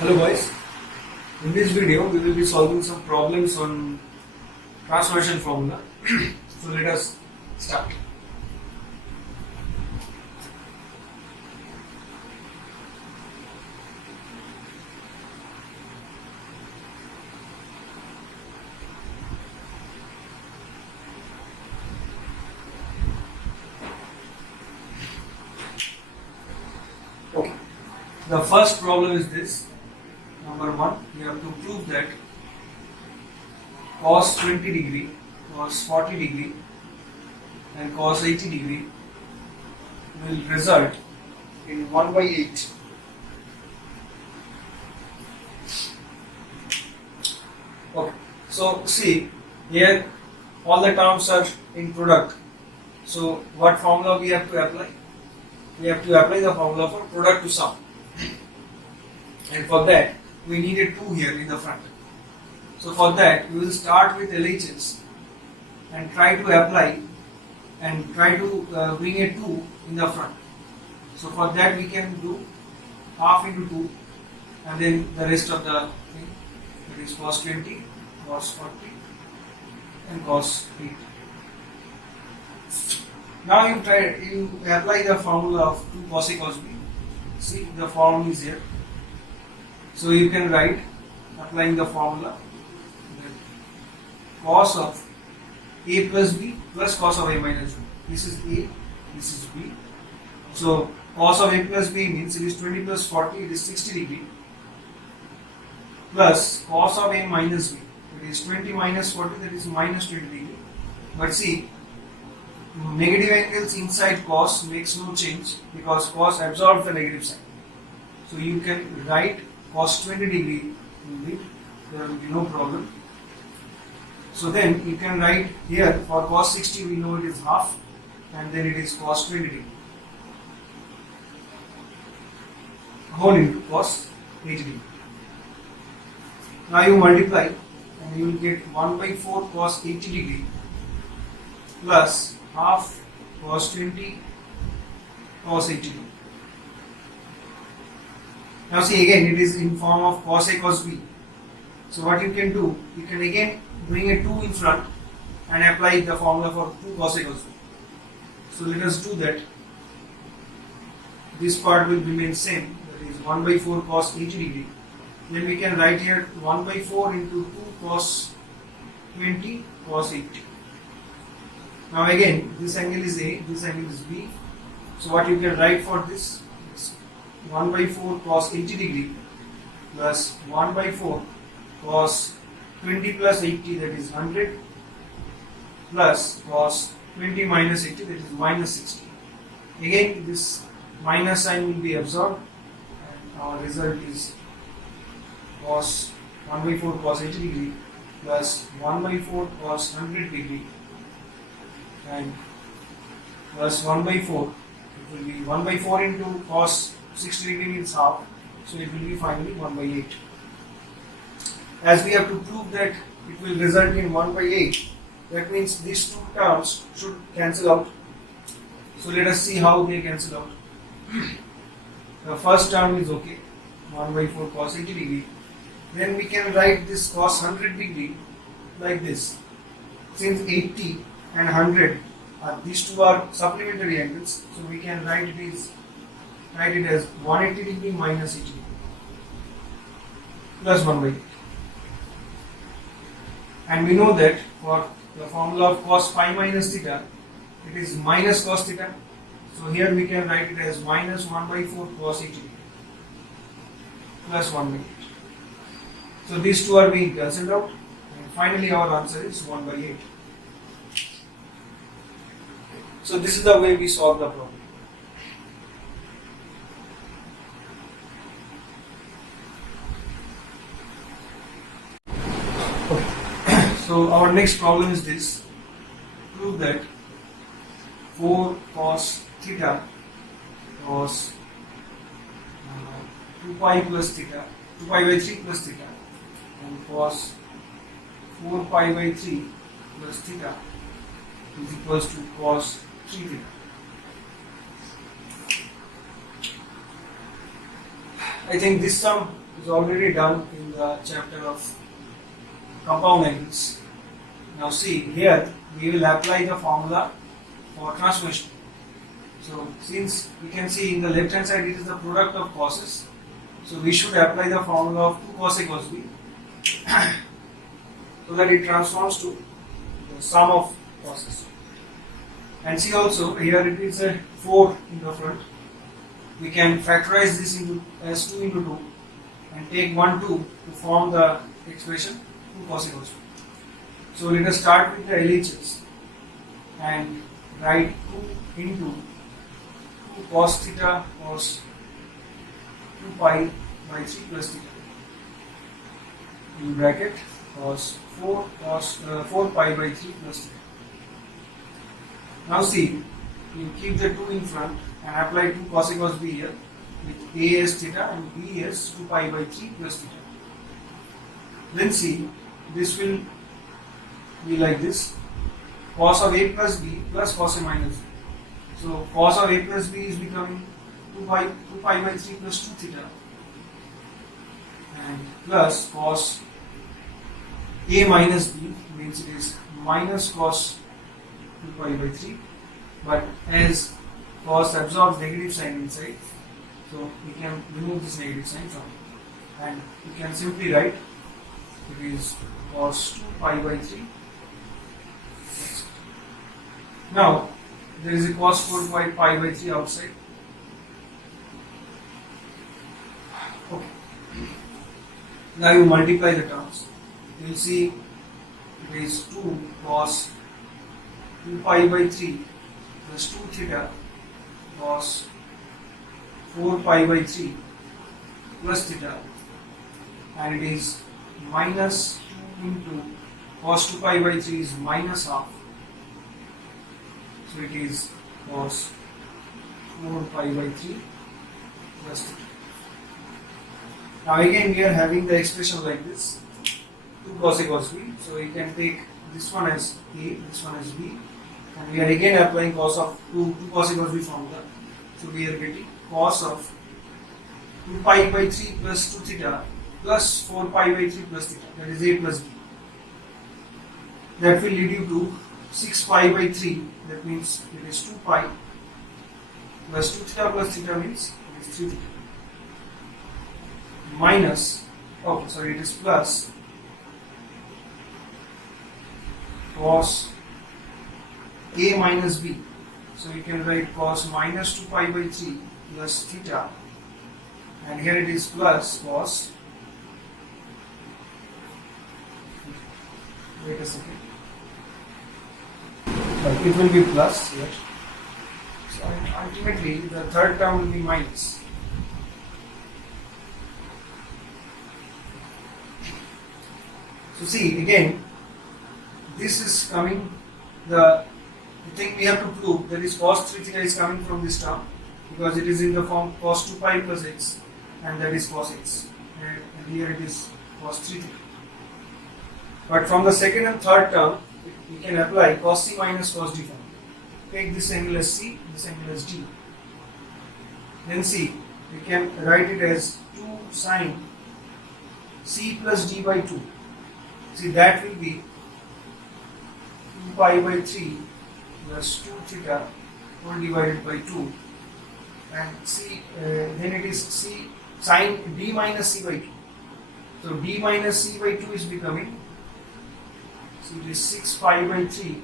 Hello guys, in this video we will be solving some problems on transformation formula. So let us start. Okay, the first problem is this. Number 1, we have to prove that cos 20 degree, cos 40 degree and cos 80 degree will result in 1 by 8. Okay, so see here all the terms are in product. So what formula we have to apply? We have to apply the formula for product to sum. And for that we needed 2 here in the front. So for that we will start with LHS and try to apply and try to bring a 2 in the front. So for that we can do half into 2 and then the rest of the thing, that is cos 20, cos 40 and cos 8. Now you apply the formula of 2 cos A cos B. See, the form is here. So you can write, applying the formula, that cos of A plus B plus cos of A minus B. This is A, this is B. So cos of A plus B means it is 20 plus 40, it is 60 degree, plus cos of A minus B, it is 20 minus 40, that is minus 20 degree. But see, negative angles inside cos makes no change because cos absorbs the negative sign. So you can write cos 20 degree in it, there will be no problem. So then you can write here for cos 60 we know it is half and then it is cos 20 degree whole into cos 80 degree. Now you multiply and you will get 1 by 4 cos 80 degree plus half cos 20 cos 80 degree. Now see, again it is in form of cos A cos B. So what you can do, you can again bring a 2 in front and apply the formula for 2 cos A cos B. So let us do that. This part will remain same, that is 1 by 4 cos 80 degree. Then we can write here 1 by 4 into 2 cos 20 cos 80. Now again this angle is A, this angle is B. So what you can write for this? 1 by 4 cos 80 degree plus 1 by 4 cos 20 plus 80, that is 100, plus cos 20 minus 80, that is minus 60. Again this minus sign will be absorbed and our result is cos 1 by 4 cos 80 degree plus 1 by 4 cos 100 degree and plus 1 by 4, it will be 1 by 4 into cos 60 degree means half, so it will be finally 1 by 8. As we have to prove that it will result in 1 by 8, that means these two terms should cancel out. So let us see how they cancel out. The first term is okay, 1 by 4 cos 80 degree. Then we can write this cos 100 degree like this. Since 80 and 100 these two are supplementary angles, so we can write it as 180 degree minus 80 degree plus 1 by 8. And we know that for the formula of cos phi minus theta, it is minus cos theta. So here we can write it as minus 1 by 4 cos 80 degree plus 1 by 8. So these two are being cancelled out and finally our answer is 1 by 8. So this is the way we solve the problem. So our next problem is this. Prove that 4 cos theta cos 2 pi plus theta, 2 pi by 3 plus theta and cos 4 pi by 3 plus theta is equals to cos 3 theta. I think this sum is already done in the chapter of compound angles. Now see here we will apply the formula for transformation. So since we can see in the left hand side it is the product of causes, so we should apply the formula of 2 cos A cos B so that it transforms to the sum of causes. And see also here it is a 4 in the front. We can factorize this into as 2 into 2 and take 1 2 to form the expression 2 cos A cos B. So let us start with the LHS and write 2 into 2 cos theta cos 2 pi by 3 plus theta in bracket cos 4 pi by 3 plus theta. Now see, you keep the 2 in front and apply 2 cos A cos B here with A as theta and B as 2 pi by 3 plus theta. Then see, this will be like this, cos of A plus B plus cos A minus B. So cos of A plus B is becoming 2 pi by 3 plus 2 theta and plus cos A minus B means it is minus cos 2 pi by 3, but as cos absorbs negative sign inside, so we can remove this negative sign from it and we can simply write it is cos 2 pi by 3. Now there is a cos 4 pi by 3 outside. Okay. Now you multiply the terms. You will see it is 2 cos 2 pi by 3 plus 2 theta cos 4 pi by 3 plus theta, and it is minus 2 into cos 2 pi by 3 is minus half. So it is cos 4 pi by 3 plus theta. Now again we are having the expression like this, 2 cos A cos B. So we can take this one as A, this one as B, and we are again applying cos of 2 cos A cos B formula. So we are getting cos of 2 pi by 3 plus 2 theta plus 4 pi by 3 plus theta, that is A plus B. That will lead you to 6 pi by 3, that means it is 2 pi plus 2 theta plus theta means it is 3 theta minus, it is plus cos A minus B. So you can write cos minus 2 pi by 3 plus theta, and here it is plus cos, wait a second, it will be plus here. So ultimately the third term will be minus. So see again, this is coming, the thing we have to prove, that is cos 3 theta is coming from this term because it is in the form cos 2 pi plus x, and that is cos x, and here it is cos 3 theta. But from the second and third term we can apply cos c minus cos d form. Take this angle as c, this angle as d. Then see, we can write it as 2 sine c plus d by 2. See, that will be 2 pi by 3 plus 2 theta whole divided by 2, and c then it is c sine d minus c by 2. So d minus c by 2 is becoming, so it is 6 pi by 3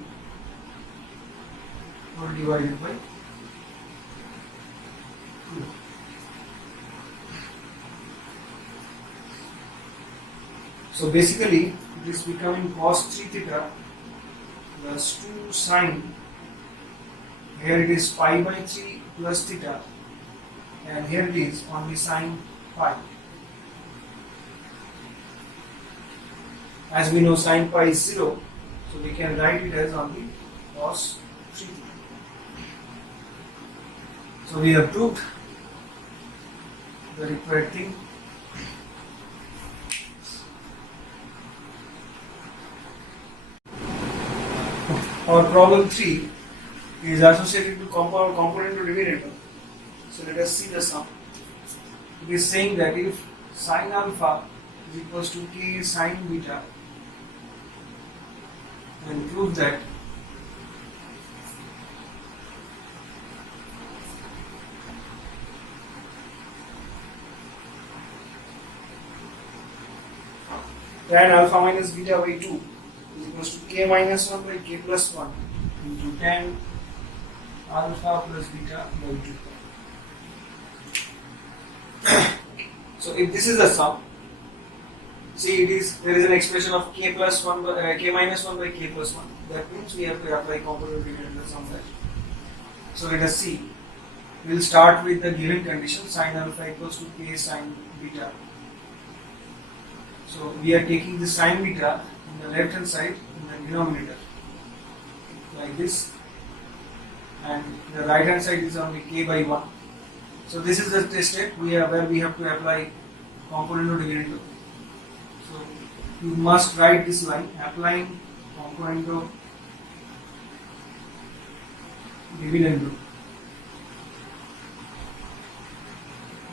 whole divided by 2. So basically it is becoming cos 3 theta plus 2 sine, here it is pi by 3 plus theta, and here it is only sine pi. As we know sine pi is 0, so we can write it as only cos 3 theta. So we have proved the required thing. Our problem 3 is associated to component to denominator. So let us see the sum. It is saying that if sin alpha is equals to k sin beta, and prove that tan alpha minus beta by 2 is equals to k minus 1 by k plus 1 into tan alpha plus beta by 2. So if this is the sum, see there is an expression of k plus 1 by, k minus 1 by k plus 1. That means we have to apply component dependent sum there. So let us see. We will start with the given condition sin alpha equals to k sin beta. So we are taking the sin beta in the left hand side in the denominator like this, and the right hand side is only k by 1. So this is the step where we have to apply component dividendo. So you must write this line applying component dividendo.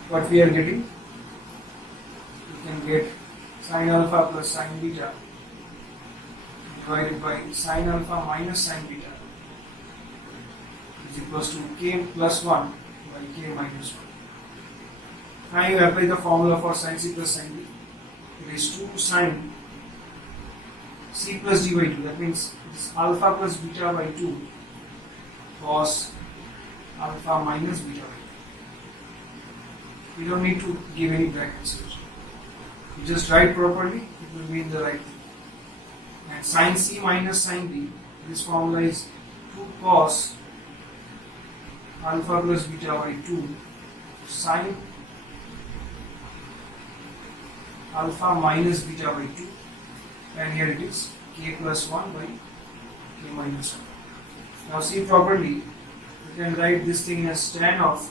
What we are getting? You can get sin alpha plus sin beta divided by sin alpha minus sin beta is equals to k plus 1 by k minus 1. Now you apply the formula for sin c plus sin d. It is 2 sin c plus d by 2. That means it is alpha plus beta by 2 cos alpha minus beta by 2. You don't need to give any brackets. You just write properly, it will be in the right thing. And sin c minus sin d, this formula is 2 cos alpha plus beta by 2 sin alpha minus beta by 2, and here it is k plus 1 by k minus 1. Now see properly, you can write this thing as tan of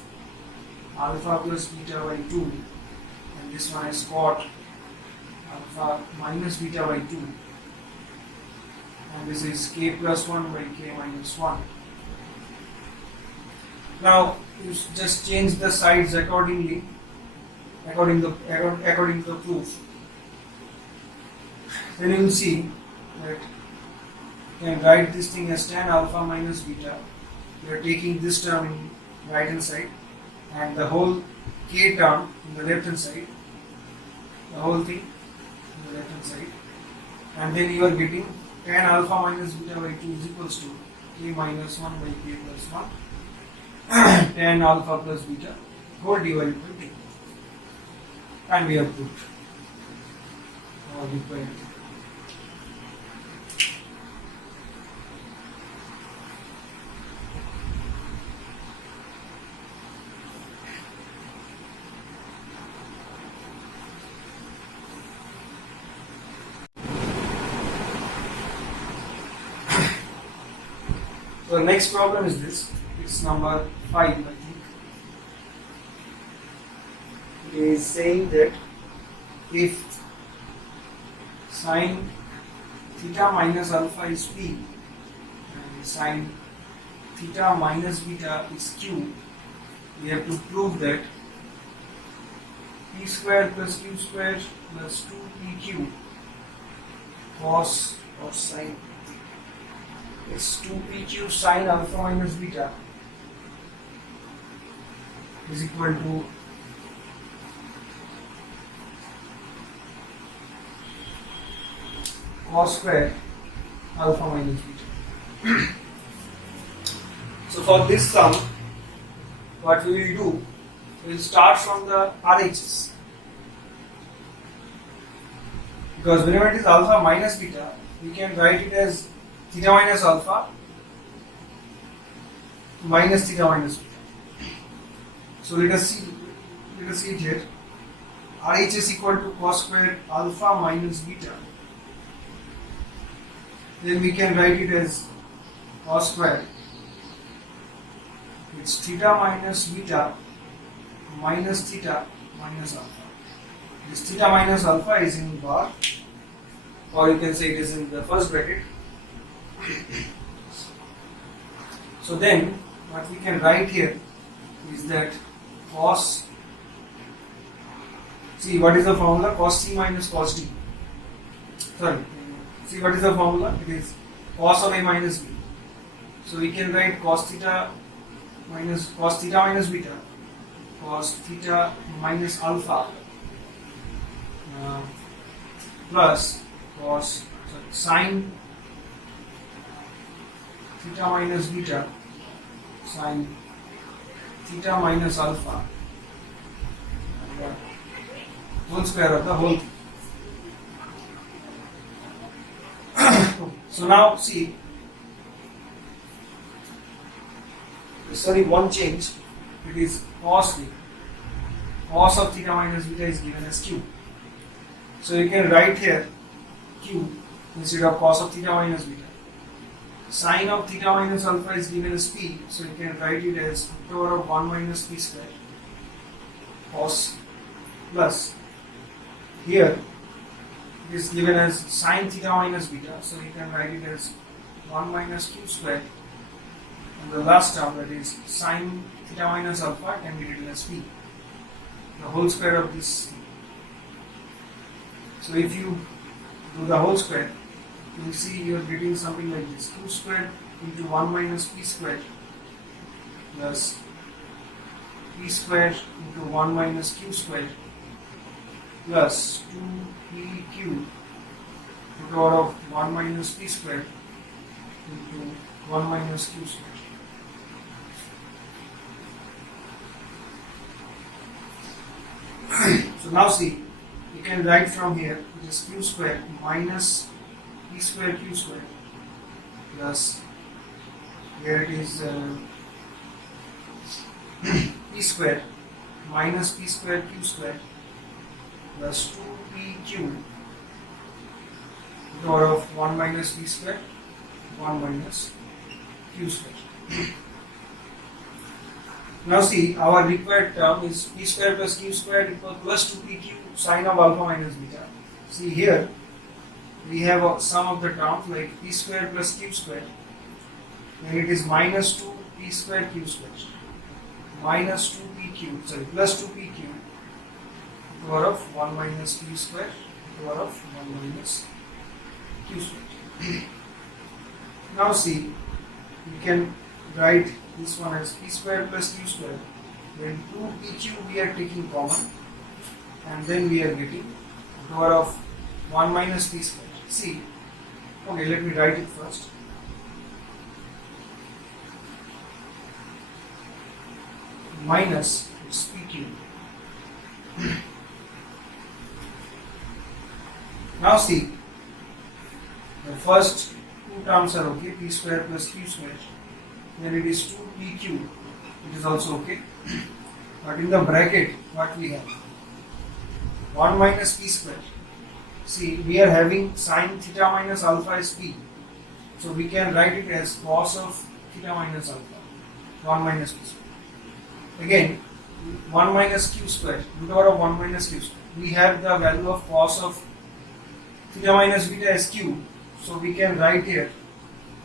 alpha plus beta by 2, and this one is cot alpha minus beta by 2, and this is k plus 1 by k minus 1. Now you just change the sides accordingly, according to the proof. Then you will see that you can write this thing as tan alpha minus beta. We are taking this term in right hand side and the whole k term in the left hand side, the whole thing in the left hand side, and then you are getting tan alpha minus beta by 2 is equals to k minus 1 by k plus 1 tan alpha plus beta whole divided by 2, and we have put our required. So the next problem is this. It's number 5, I think. It is saying that if sin theta minus alpha is p and sin theta minus beta is q, we have to prove that p square plus q square plus 2pq cos or sin is 2pq sin alpha minus beta is equal to cos square alpha minus beta. So for this sum, what we will do, we will start from the RHS, because whenever it is alpha minus beta, we can write it as theta minus alpha minus theta minus beta. So let us see it here. RHS equal to cos square alpha minus beta. Then we can write it as cos square. It's theta minus beta minus theta minus alpha. This theta minus alpha is in bar, or you can say it is in the first bracket. So then what we can write here is that cos See what is the formula? Cos C minus cos D. Sorry. See what is the formula? It is cos of A minus B. So we can write cos theta minus beta, cos theta minus alpha plus cos sin theta minus beta, sin theta minus alpha, whole square of the whole thing. So now see, one change, it is cos B. Cos of theta minus beta is given as Q. So you can write here Q instead of cos of theta minus beta. Sin of theta minus alpha is given as P, so you can write it as root over of 1 minus P square cos plus here it is given as sin theta minus beta, so you can write it as 1 minus Q square, and the last term, that is sin theta minus alpha, can be written as P, the whole square of this. So if you do the whole square, you will see you are getting something like this: Q squared into 1 minus P squared plus P squared into 1 minus Q squared plus 2PQ root over of 1 minus P squared into 1 minus Q squared. So now see, you can write from here, it is Q squared minus P square Q square plus here it is P square minus P square Q square plus 2PQ root over of 1 minus P square 1 minus Q square. Now see, our required term is P square plus Q square equal plus 2PQ sin of alpha minus beta. See here, we have a sum of the terms like P square plus Q square, and it is minus 2P square Q square minus 2PQ, sorry, plus 2PQ power of 1 minus P square power of 1 minus Q square. Now see, we can write this one as P square plus Q square, when 2PQ we are taking common, and then we are getting power of 1 minus P square. See, okay, let me write it first. Minus is PQ. Now see, the first two terms are okay, P square plus Q square. Then it is 2PQ, it is also okay. But in the bracket, what we have? 1 minus P square. See, we are having sin theta minus alpha is P. So we can write it as cos of theta minus alpha, 1 minus P square. Again, 1 minus Q square, root over of 1 minus Q square. We have the value of cos of theta minus beta as Q. So we can write here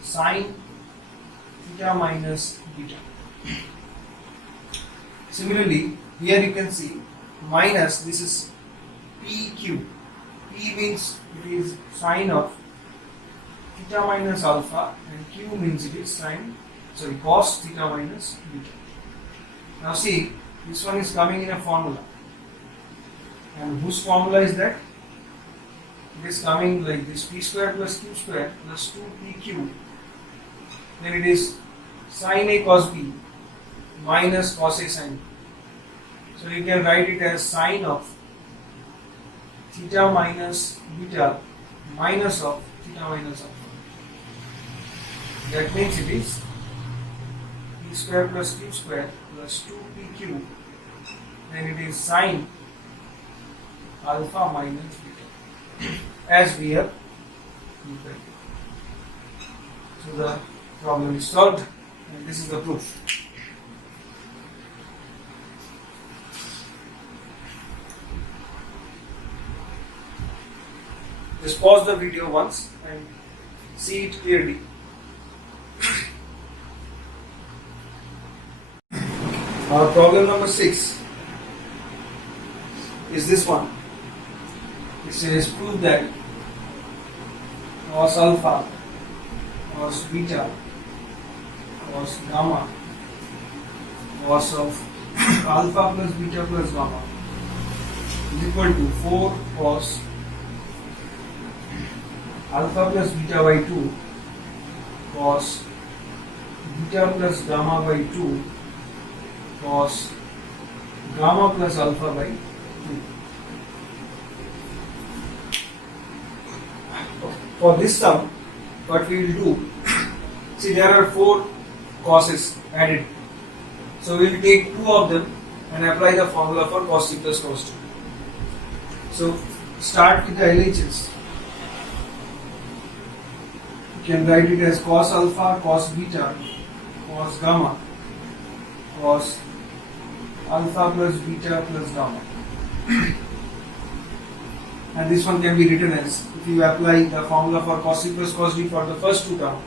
sin theta minus beta. Similarly, here you can see minus, this is PQ. P means it is sine of theta minus alpha, and Q means it is cos theta minus beta. Now see, this one is coming in a formula, and whose formula is that? It is coming like this: P square plus Q square plus 2PQ. Then it is sin A cos B minus cos A sin B. So you can write it as sine of theta minus beta minus of theta minus alpha. That means it is P square plus Q square plus 2PQ. Then it is sine alpha minus beta, as we have looked at. So the problem is solved, and this is the proof. Just pause the video once and see it clearly. Problem number 6. is this one. It says prove that cos alpha, cos beta, cos gamma, cos of alpha plus beta plus gamma is equal to 4 cos alpha plus beta by 2 cos beta plus gamma by 2 cos gamma plus alpha by 2. For this sum, what we will do, see there are 4 cos's added. So we will take 2 of them and apply the formula for cos C plus cos 2. So start with the LHS. You can write it as cos alpha, cos beta, cos gamma, cos alpha plus beta plus gamma. And this one can be written as, if you apply the formula for cos C plus cos D for the first 2 term,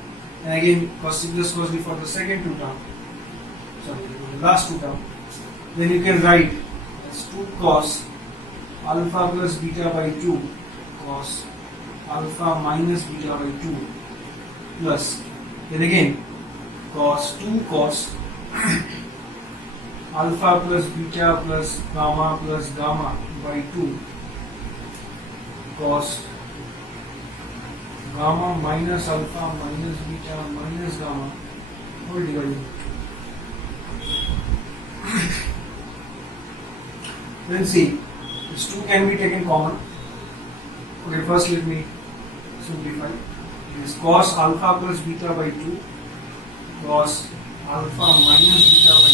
and again cos C plus cos D for the second 2 term, sorry, the last 2 term, then you can write as 2 cos alpha plus beta by 2 cos alpha minus beta by 2 plus, then again cos 2 cos alpha plus beta plus gamma by 2 cos gamma minus alpha minus beta minus gamma whole divided. Then see, this 2 can be taken common. Okay, first let me simplify. It is cos alpha plus beta by 2 cos alpha minus beta by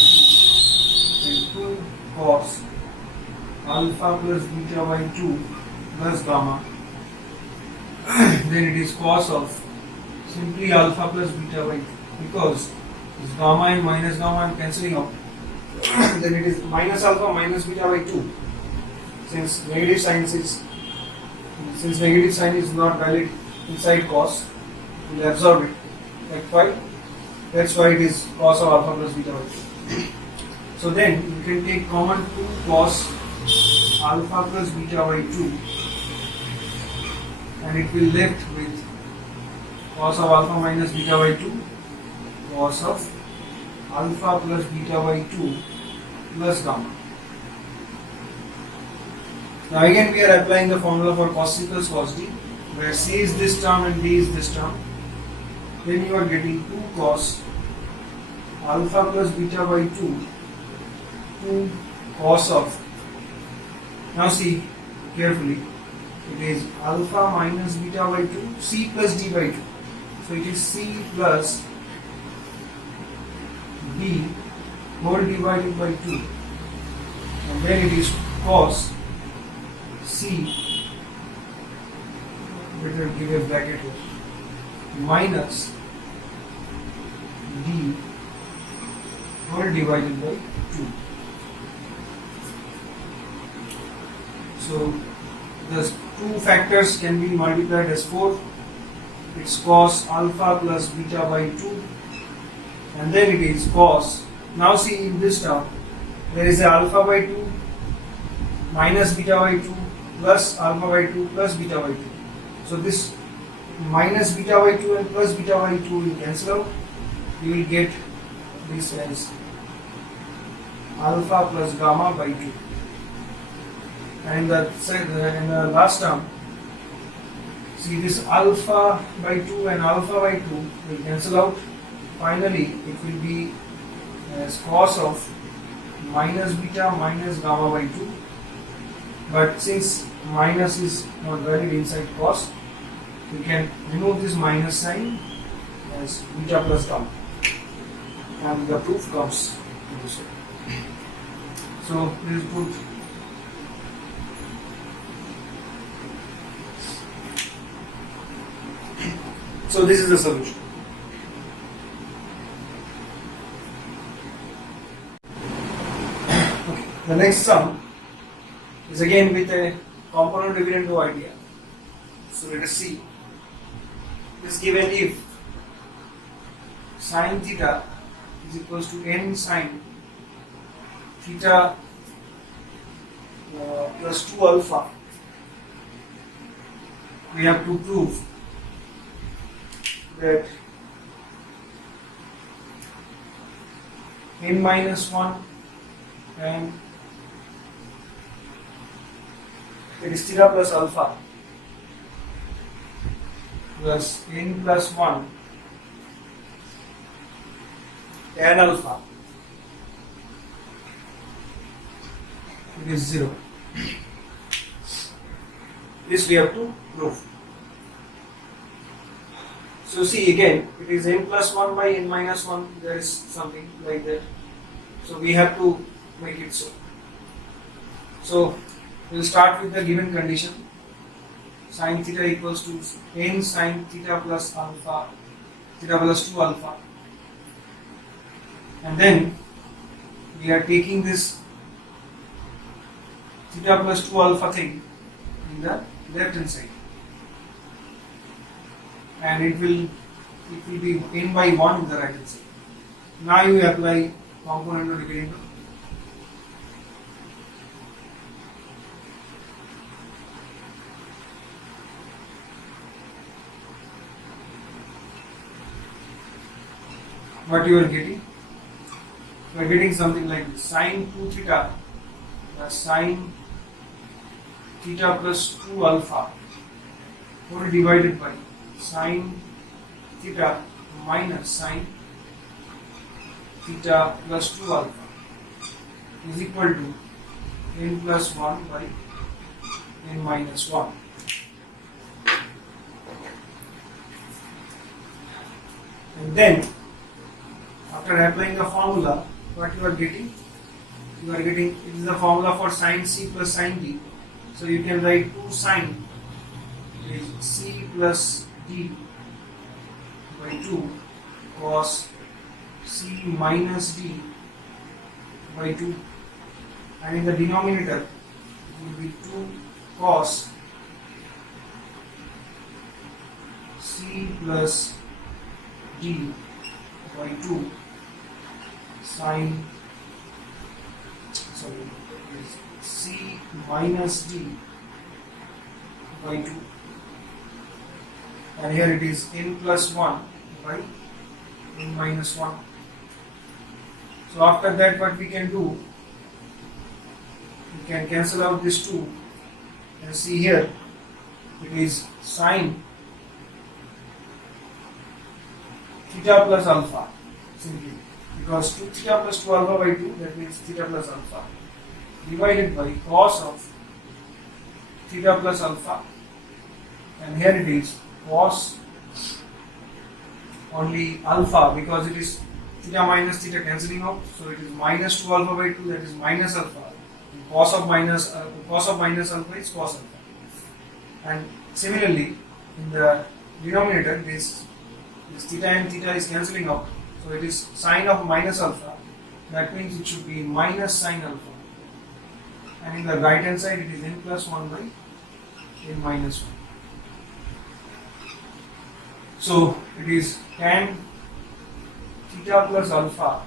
2 and 2 cos alpha plus beta by 2 plus gamma. Then it is cos of simply alpha plus beta by 2, because this gamma and minus gamma I am cancelling out. Then it is minus alpha minus beta by 2. Since negative sign is not valid inside cos, we will absorb it like 5. That's why it is cos of alpha plus beta by 2. So then you can take common 2 cos alpha plus beta by 2, and it will left with cos of alpha minus beta by 2 cos of alpha plus beta by 2 plus gamma. Now again we are applying the formula for cos C plus cos D, where C is this term and D is this term. Then you are getting 2 cos alpha plus beta by 2 cos of, now see carefully, it is alpha minus beta by 2 C plus D by 2. So it is C plus D whole divided by 2, and then it is cos C, better give a bracket here, minus D whole divided by 2. So the 2 factors can be multiplied as 4. It's cos alpha plus beta by 2, and then it is cos. Now see in this term there is a alpha by 2 minus beta by 2 plus alpha by 2 plus beta by 2. So this minus beta by 2 and plus beta by 2 will cancel out. You will get this as alpha plus gamma by 2. And in the last term, see this alpha by 2 and alpha by 2 will cancel out. Finally, it will be as cos of minus beta minus gamma by 2. But since minus is not valid inside cos, we can remove this minus sign as beta plus gamma, and the proof comes to this way. So please put so this is the solution. Okay. The next sum is again with a component dividend to idea. So let us see. It is given if sin theta is equals to n sin theta plus 2 alpha, we have to prove that n minus 1 and it is theta plus alpha plus n plus 1 tan alpha, it is 0. This we have to prove. So see again, it is n plus 1 by n minus 1, there is something like that. So we have to make it so. So we will start with the given condition. Sin theta equals to n sin theta plus alpha, theta plus 2 alpha. And then we are taking this theta plus 2 alpha thing in the left hand side. And it will be n by 1 in the right hand side. Now you apply component of dividend. What you are getting? You are getting something like this. Sin 2 theta plus sin theta plus 2 alpha whole divided by sin theta minus sin theta plus 2 alpha is equal to n plus 1 by n minus 1. And then after applying the formula, what you are getting? You are getting, it is the formula for sin C plus sin D. So you can write 2 sin is C plus D by 2 cos C minus D by 2, and in the denominator it will be 2 cos C plus D by 2 sin, C minus D by 2, and here it is n plus 1 by n minus 1. So after that what we can do, we can cancel out this 2 and see here it is sin theta plus alpha simply, because 2 theta plus 2 alpha by 2, that means theta plus alpha, divided by cos of theta plus alpha, and here it is cos only alpha, because it is theta minus theta cancelling out, so it is minus 2 alpha by 2, that is minus alpha. And cos of minus alpha is cos alpha. And similarly in the denominator this theta and theta is cancelling out, so it is sine of minus alpha, that means it should be minus sine alpha, and in the right hand side it is n plus 1 by n minus 1. So it is tan theta plus alpha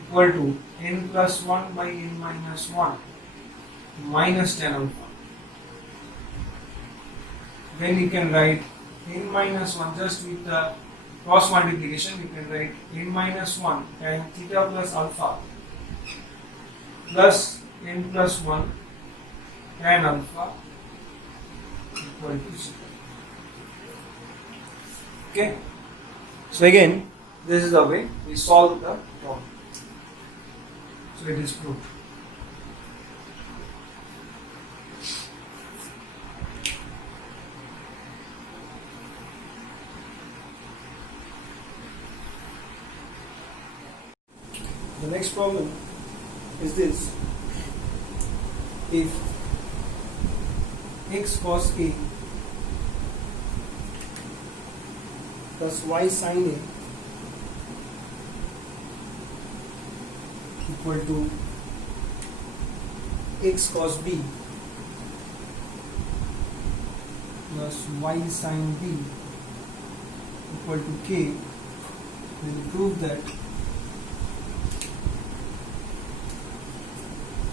equal to n plus 1 by n minus 1 minus tan alpha. Then you can write n minus 1 just with the cross multiplication, you can write n minus 1 tan theta plus alpha plus n plus 1 tan alpha equal to 0. Okay. So again, this is the way we solve the problem. So it is proved. The next problem is this: if x cos A plus y sin A equal to x cos B plus y sin B equal to k, we will prove that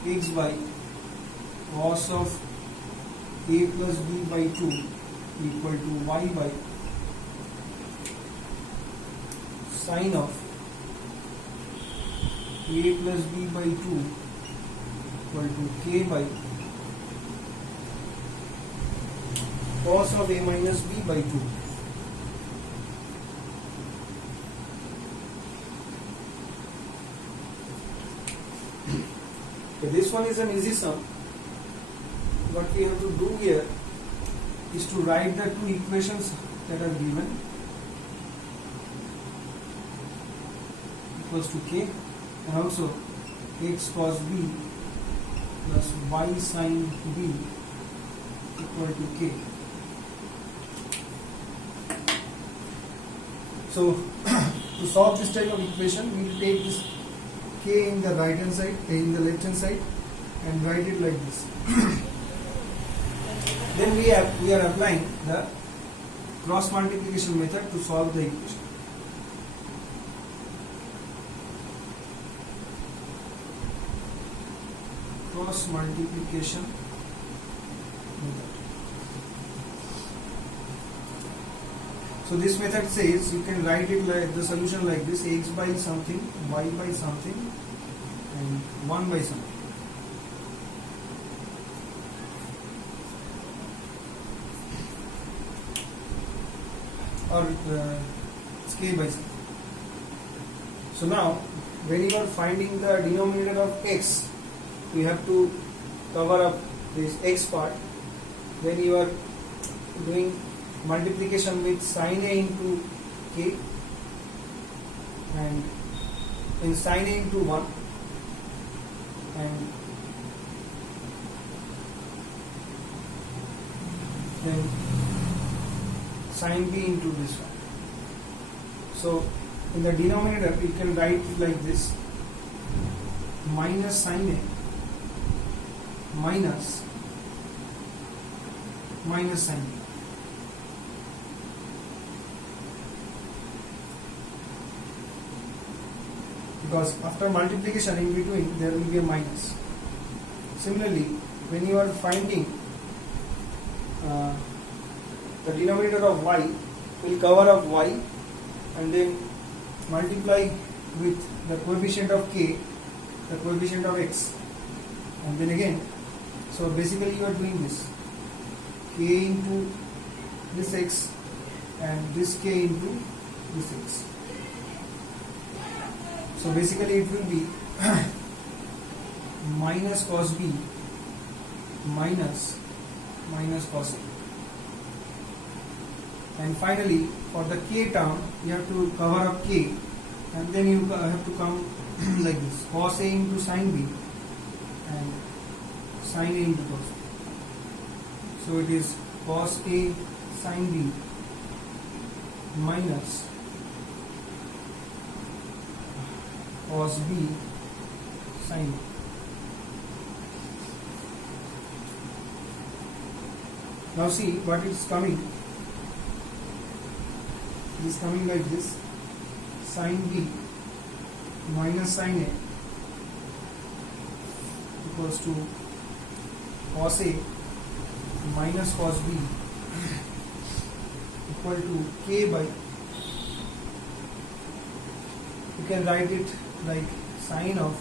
x by cos of a plus b by 2 equal to y by sin of a plus b by 2 equal to k by cos of a minus b by 2. Okay, this one is an easy sum. What we have to do here is to write the two equations that are given equals to k, and also x cos b plus y sin b equal to k. So to solve this type of equation, we will take this k in the right hand side, in the left hand side, and write it like this. Then we are applying the cross multiplication method to solve the equation. Cross multiplication method. So this method says you can write it like the solution like this: x by something, y by something, and 1 by something. Or it's k by something. So now, when you are finding the denominator of x, you have to cover up this x part. Then you are doing multiplication with sin a into k, and in sin a into 1, and then sin b into this one. So in the denominator you can write it like this: minus sin a minus sin b. Because after multiplication in between there will be a minus. Similarly, when you are finding the denominator of y, will cover up y and then multiply with the coefficient of k, the coefficient of x, and then again. So basically you are doing this: k into this x and this k into this x. So basically it will be minus cos b minus cos a. And finally, for the k term, you have to cover up k, and then you have to come like this: cos a into sin b and sin a into cos b. So it is cos a sin b minus cos b sin a. Now see what is coming. It is coming like this: sin b minus sin a equals to cos a minus cos b equal to k by, you can write it like sin of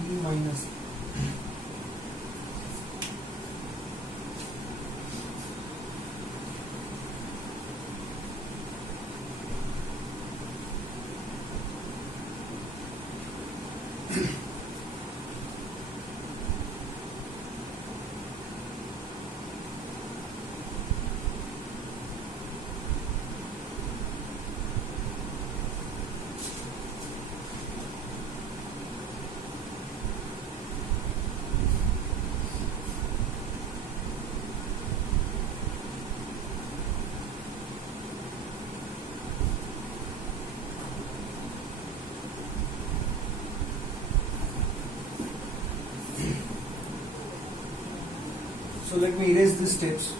b minus a. So let me erase these steps.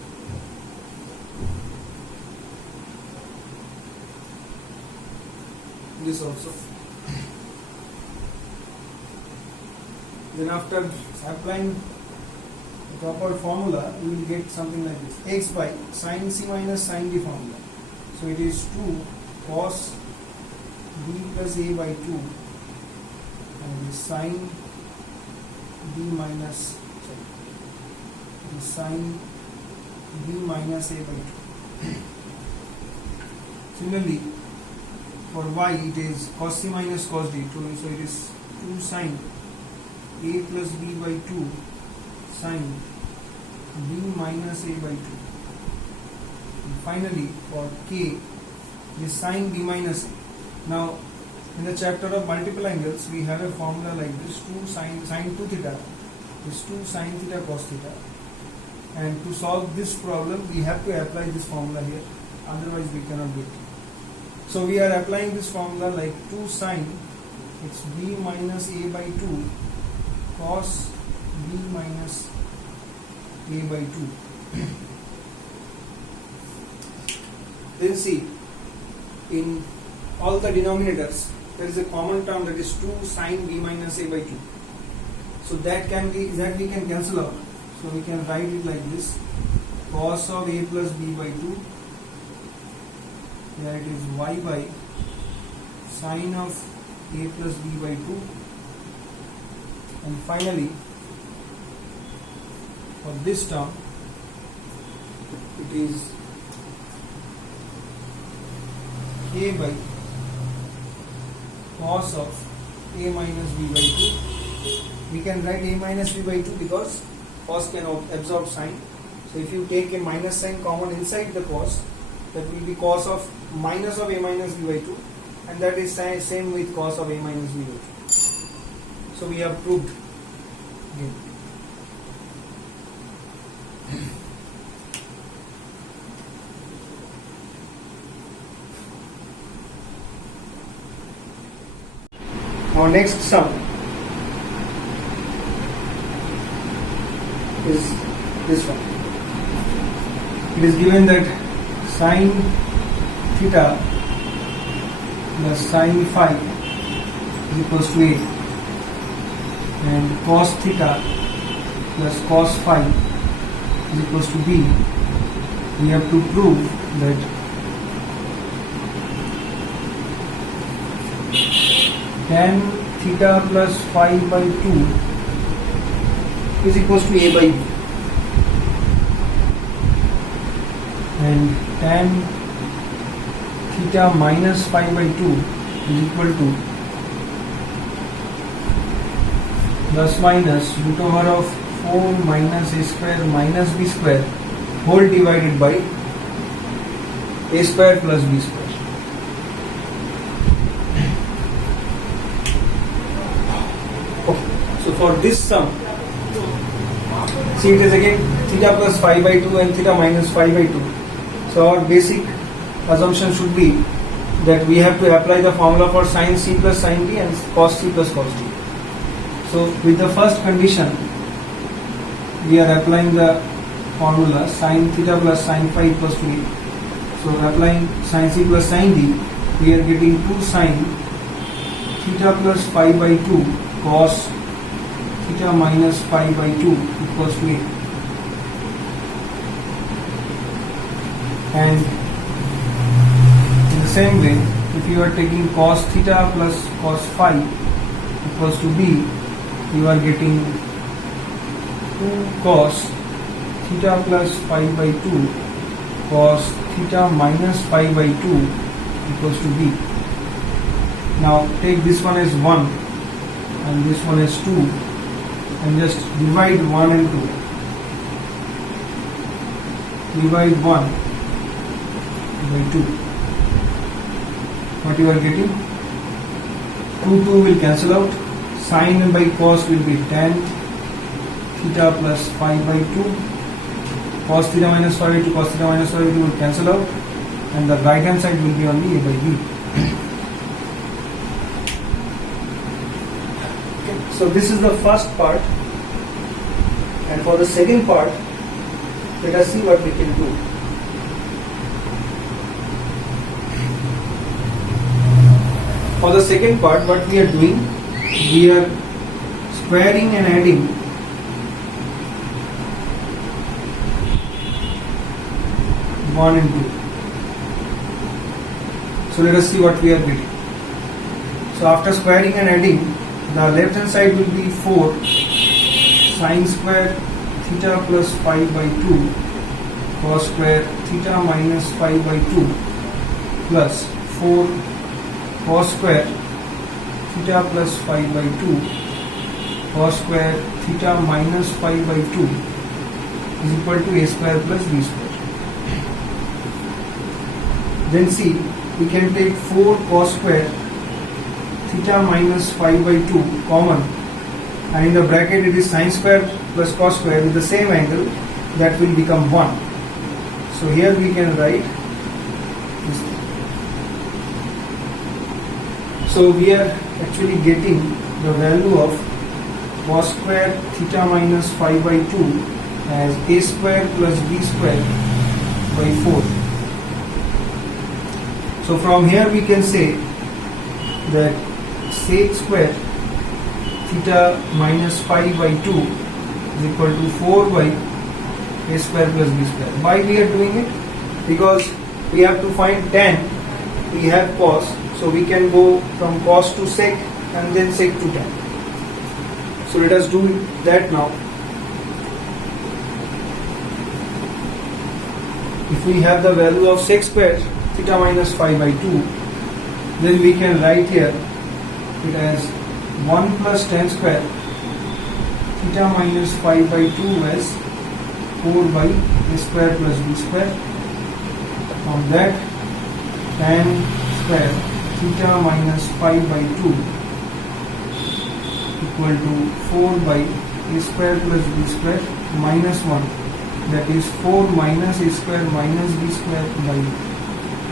This also. Then after applying the proper formula, we will get something like this: x by sin c minus sin d formula. So it is 2 cos b plus a by 2 and the sin d minus the sin b minus a by 2. Similarly, for y it is cos c minus cos d. So it is 2 sin a plus b by 2 sin b minus a by 2. And finally, for k is sin b minus a. Now, in the chapter of multiple angles, we have a formula like this: 2 sin 2 theta is 2 sin theta cos theta. And to solve this problem, we have to apply this formula here. Otherwise, we cannot do it. So we are applying this formula like 2 sin, it's b minus a by 2 cos b minus a by 2. Then see, in all the denominators, there is a common term, that is 2 sin b minus a by 2. So that we can cancel out. So we can write it like this: cos of a plus b by 2. Here it is y by sin of a plus b by 2. And finally, for this term, it is a by cos of a minus b by 2. We can write a minus b by 2 because cos can absorb sine. So if you take a minus sign common inside the cos, that will be cos of minus of a minus b by 2, and that is same with cos of a minus b by 2. So we have proved again. Our next sum is this one. It is given that sin theta plus sin phi is equals to A, and cos theta plus cos phi is equals to B. We have to prove that tan theta plus phi by 2 is equals to A by B, and tan theta minus phi by 2 is equal to plus minus root over of 4 minus a square minus b square whole divided by a square plus b square. So for this sum, see, it is again theta plus phi by 2 and theta minus phi by 2. So our basic assumption should be that we have to apply the formula for sin c plus sin d and cos c plus cos d. So with the first condition, we are applying the formula sin theta plus sin phi equals to A. So applying sin c plus sin d, we are getting 2 sin theta plus phi by 2 cos theta minus phi by 2 equals to A. And in the same way, if you are taking cos theta plus cos phi equals to B, you are getting 2 cos theta plus phi by 2 cos theta minus phi by 2 equals to B. Now take this one as 1 and this one as 2 and just divide 1 and 2. Divide 1 by 2. What you are getting? 2 will cancel out. Sin by cos will be tan theta plus phi by 2. Cos theta minus phi by 2, cos theta minus phi by 2 will cancel out, and the right hand side will be only A by B. Okay. So this is the first part, and for the second part, let us see what we can do. For the second part, what we are doing, we are squaring and adding, one and two. So let us see what we are getting. So after squaring and adding, the left hand side will be 4 sine square theta plus 5 by 2 cos square theta minus 5 by 2 plus 4 cos square theta plus 5 by 2 cos square theta minus 5 by 2 is equal to a square plus b square. Then see, we can take 4 cos square theta minus 5 by 2 common, and in the bracket it is sine square plus cos square with the same angle, that will become 1. So here we can write this thing. So we are actually getting the value of cos square theta minus 5 by 2 as a square plus b square by 4. So from here we can say that sec square theta minus 5 by 2 is equal to 4 by a square plus b square. Why we are doing it? Because we have to find tan, we have cos, so we can go from cos to sec and then sec to tan. So let us do that now. If we have the value of sec square theta minus 5 by 2, then we can write here it as 1 plus tan square theta minus 5 by 2 as 4 by a square plus b square. From that, tan square theta minus 5 by 2 equal to 4 by a square plus b square minus 1, that is 4 minus a square minus b square by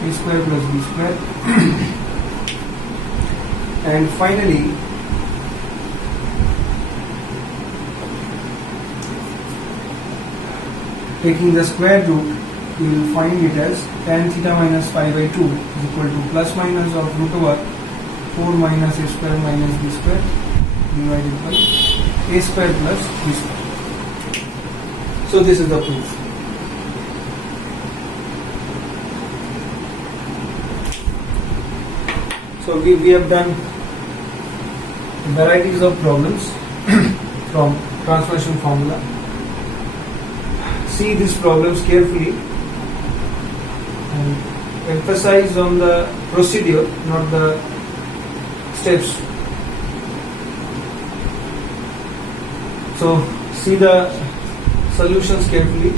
a square plus b square. And finally, taking the square root, we will find it as tan theta minus 5 by 2 is equal to plus minus of root over 4 minus a square minus b square divided by a square plus b square. So this is the proof. So we have done varieties of problems from transformation formula. See these problems carefully and emphasize on the procedure, not the steps. So see the solutions carefully.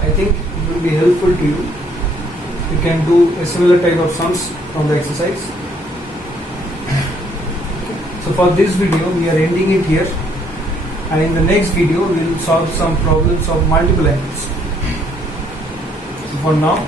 I think it will be helpful to you. You can do a similar type of sums from the exercise. So for this video we are ending it here, and in the next video we will solve some problems of multiple angles. So for now,